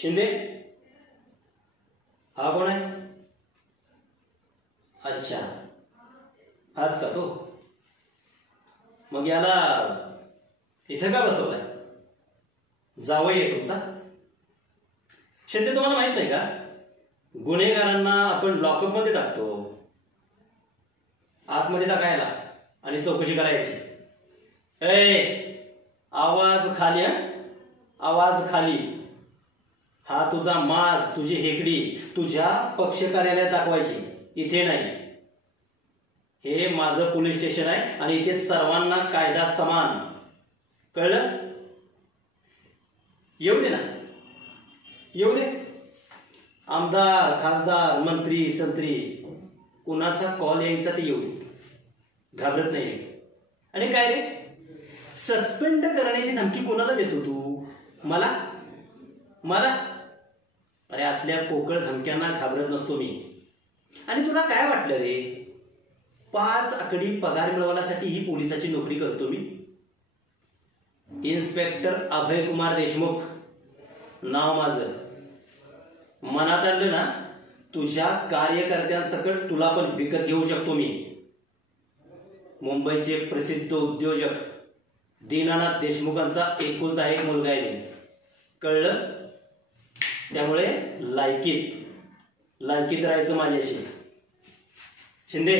शिंदे हा कोण आहे? अच्छा, हाच का तो? मग याला इथं का बसवलाय? जावई आहे तुमचा? शिंदे तुम्हाला माहित नाही का, गुन्हेगारांना आपण लॉकअप मध्ये टाकतो, आतमध्ये टाकायला आणि चौकशी करायची. आवाज खाली, आवाज खाली. हा तुझा माज, तुझी हेकडी तुझ्या पक्ष कार्यालयात दाखवायची, इथे नाही. हे माझं पोलीस स्टेशन आहे आणि इथे सर्वांना कायदा समान, कळलं? येऊ दे ना, येऊ दे. आमदार, खासदार, मंत्री, संत्री कुणाचा कॉल यायचा ते येऊ दे, घाबरत नाही. आणि काय रे, सस्पेंड करण्याची धमकी कोणाला देतो तू? मला? अरे असल्या पोकळ धमक्यांना घाबरत नसतो मी. आणि तुला काय वाटलं रे, 5 आकडी पगार मिळवण्यासाठी ही पोलिसाची नोकरी करतो मी? इन्स्पेक्टर अभय कुमार देशमुख नाव माझं. मनात आणलं ना, तुझ्या कार्यकर्त्यांसकट तुला पण विकत घेऊ शकतो मी. मुंबईचे प्रसिद्ध उद्योजक दीनानाथ देशमुखांचा एकुलता एक मुलगा आहे मी, कळलं? त्यामुळे लायकीत राहायचं माझ्याशी. शिंदे